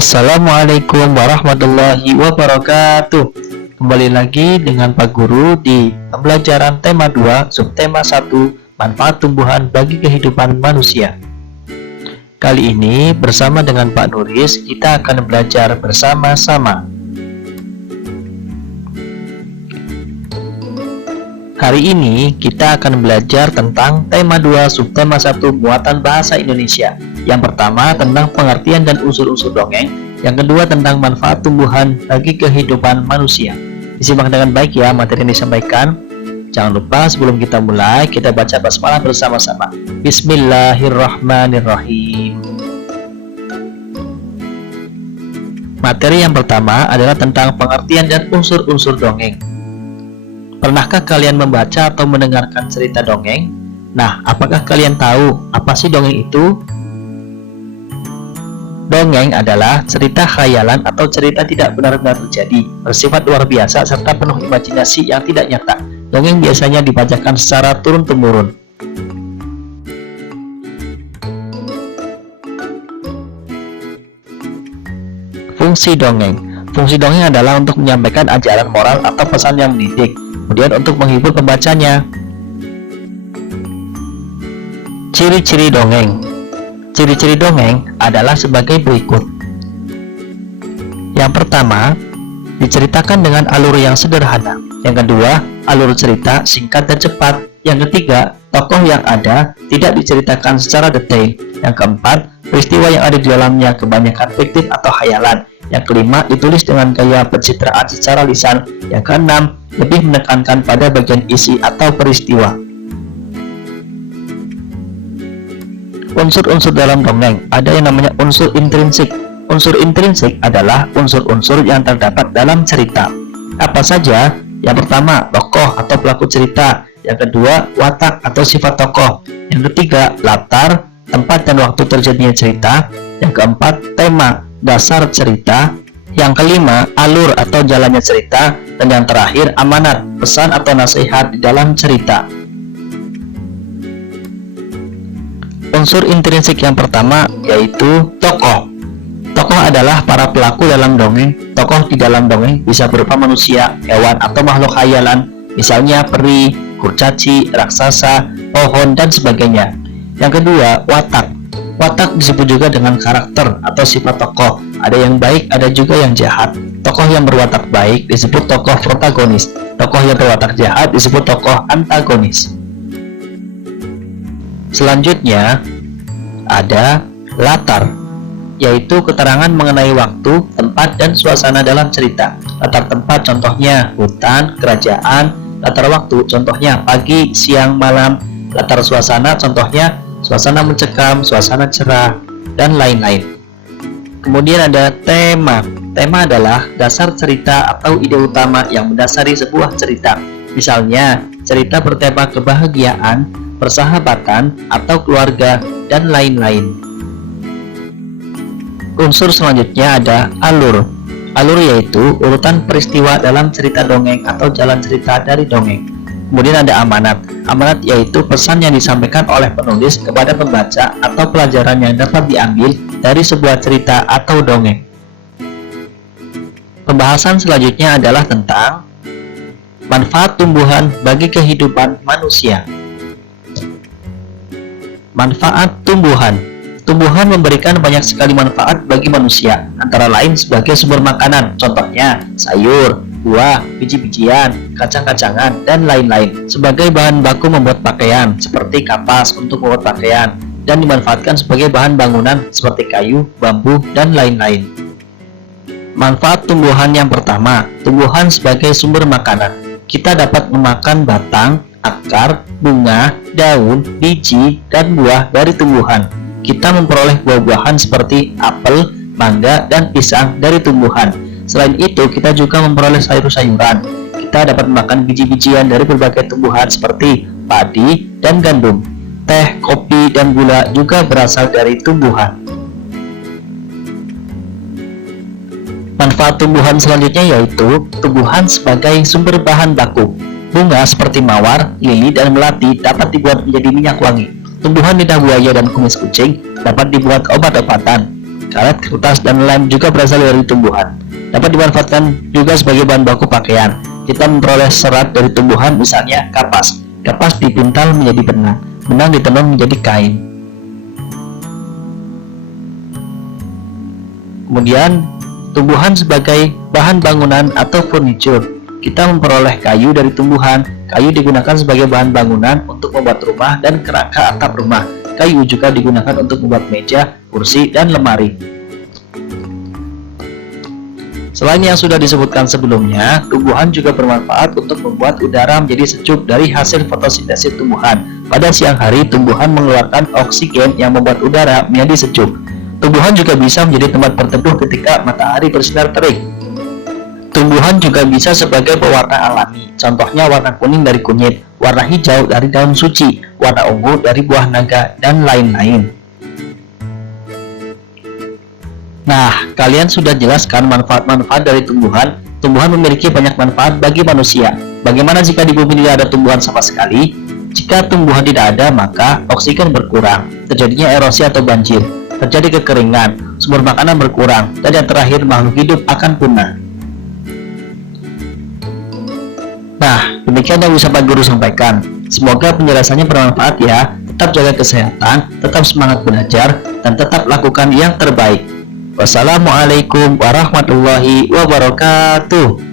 Assalamualaikum warahmatullahi wabarakatuh. Kembali lagi dengan Pak Guru di pembelajaran tema 2, subtema 1, manfaat tumbuhan bagi kehidupan manusia. Kali ini bersama dengan Pak Nuris kita akan belajar bersama-sama. Hari ini kita akan belajar tentang tema 2, subtema 1, muatan bahasa Indonesia. Yang pertama tentang pengertian dan unsur-unsur dongeng, yang kedua tentang manfaat tumbuhan bagi kehidupan manusia. Disimak dengan baik ya materi yang disampaikan. Jangan lupa sebelum kita mulai, kita baca basmalah bersama-sama. Bismillahirrahmanirrahim. Materi yang pertama adalah tentang pengertian dan unsur-unsur dongeng. Pernahkah kalian membaca atau mendengarkan cerita dongeng? Nah, apakah kalian tahu apa sih dongeng itu? Dongeng adalah cerita khayalan atau cerita tidak benar-benar terjadi, bersifat luar biasa serta penuh imajinasi yang tidak nyata. Dongeng biasanya dibacakan secara turun-temurun. Fungsi dongeng. Fungsi dongeng adalah untuk menyampaikan ajaran moral atau pesan yang mendidik, kemudian untuk menghibur pembacanya. Ciri-ciri dongeng. Ciri-ciri dongeng adalah sebagai berikut. Yang pertama, diceritakan dengan alur yang sederhana. Yang kedua, alur cerita singkat dan cepat. Yang ketiga, tokoh yang ada tidak diceritakan secara detail. Yang keempat, peristiwa yang ada di dalamnya kebanyakan fiktif atau khayalan. Yang kelima, ditulis dengan gaya pencitraan secara lisan. Yang keenam, lebih menekankan pada bagian isi atau peristiwa. Unsur-unsur dalam dongeng, ada yang namanya unsur intrinsik. Unsur intrinsik adalah unsur-unsur yang terdapat dalam cerita. Apa saja? Yang pertama, tokoh atau pelaku cerita. Yang kedua, watak atau sifat tokoh. Yang ketiga, latar, tempat dan waktu terjadinya cerita. Yang keempat, tema, dasar cerita. Yang kelima, alur atau jalannya cerita. Dan yang terakhir, amanat, pesan atau nasihat di dalam cerita. Unsur intrinsik yang pertama yaitu tokoh. Tokoh adalah para pelaku dalam dongeng. Tokoh di dalam dongeng bisa berupa manusia, hewan, atau makhluk khayalan, misalnya peri, kurcaci, raksasa, pohon, dan sebagainya. Yang kedua, watak. Watak disebut juga dengan karakter atau sifat tokoh. Ada yang baik, ada juga yang jahat. Tokoh yang berwatak baik disebut tokoh protagonis. Tokoh yang berwatak jahat disebut tokoh antagonis. Selanjutnya ada latar, yaitu keterangan mengenai waktu, tempat, dan suasana dalam cerita. Latar tempat contohnya hutan, kerajaan. Latar waktu contohnya pagi, siang, malam. Latar suasana contohnya suasana mencekam, suasana cerah, dan lain-lain. Kemudian ada tema. Tema adalah dasar cerita atau ide utama yang mendasari sebuah cerita. Misalnya, cerita bertema kebahagiaan, persahabatan, atau keluarga, dan lain-lain. Unsur selanjutnya ada alur. Alur yaitu urutan peristiwa dalam cerita dongeng atau jalan cerita dari dongeng. Kemudian ada amanat. Amanat yaitu pesan yang disampaikan oleh penulis kepada pembaca atau pelajaran yang dapat diambil dari sebuah cerita atau dongeng. Pembahasan selanjutnya adalah tentang manfaat tumbuhan bagi kehidupan manusia. Manfaat tumbuhan. Tumbuhan memberikan banyak sekali manfaat bagi manusia, antara lain sebagai sumber makanan, contohnya sayur, buah, biji-bijian, kacang-kacangan, dan lain-lain. Sebagai bahan baku membuat pakaian, seperti kapas untuk membuat pakaian, dan dimanfaatkan sebagai bahan bangunan seperti kayu, bambu, dan lain-lain. Manfaat tumbuhan yang pertama, tumbuhan sebagai sumber makanan. Kita dapat memakan batang, akar, bunga, daun, biji, dan buah dari tumbuhan. Kita memperoleh buah-buahan seperti apel, mangga, dan pisang dari tumbuhan. Selain itu, kita juga memperoleh sayur-sayuran. Kita dapat makan biji-bijian dari berbagai tumbuhan seperti padi dan gandum. Teh, kopi, dan gula juga berasal dari tumbuhan. Manfaat tumbuhan selanjutnya yaitu tumbuhan sebagai sumber bahan baku. Bunga seperti mawar, lili, dan melati dapat dibuat menjadi minyak wangi. Tumbuhan lidah buaya dan kumis kucing dapat dibuat obat-obatan. karet, kertas, dan lem juga berasal dari tumbuhan. Dapat dimanfaatkan juga sebagai bahan baku pakaian. Kita memperoleh serat dari tumbuhan, misalnya kapas. Kapas dipintal menjadi benang, benang ditenun menjadi kain. Kemudian, tumbuhan sebagai bahan bangunan atau furniture. Kita memperoleh kayu dari tumbuhan. Kayu digunakan sebagai bahan bangunan untuk membuat rumah dan kerangka atap rumah. Kayu juga digunakan untuk membuat meja, kursi, dan lemari. Selain yang sudah disebutkan sebelumnya, tumbuhan juga bermanfaat untuk membuat udara menjadi sejuk dari hasil fotosintesis tumbuhan. Pada siang hari, tumbuhan mengeluarkan oksigen yang membuat udara menjadi sejuk. Tumbuhan juga bisa menjadi tempat berteduh ketika matahari bersinar terik. Tumbuhan juga bisa sebagai pewarna alami, contohnya warna kuning dari kunyit, warna hijau dari daun suci, warna ungu dari buah naga, dan lain-lain. Nah, kalian sudah jelaskan manfaat-manfaat dari tumbuhan. Tumbuhan memiliki banyak manfaat bagi manusia. Bagaimana jika di bumi tidak ada tumbuhan sama sekali? Jika tumbuhan tidak ada, maka oksigen berkurang, terjadinya erosi atau banjir, terjadi kekeringan, sumber makanan berkurang, dan yang terakhir makhluk hidup akan punah. Nah, demikian yang bisa Pak Guru sampaikan. Semoga penjelasannya bermanfaat ya. Tetap jaga kesehatan, tetap semangat belajar, dan tetap lakukan yang terbaik. Wassalamualaikum warahmatullahi wabarakatuh.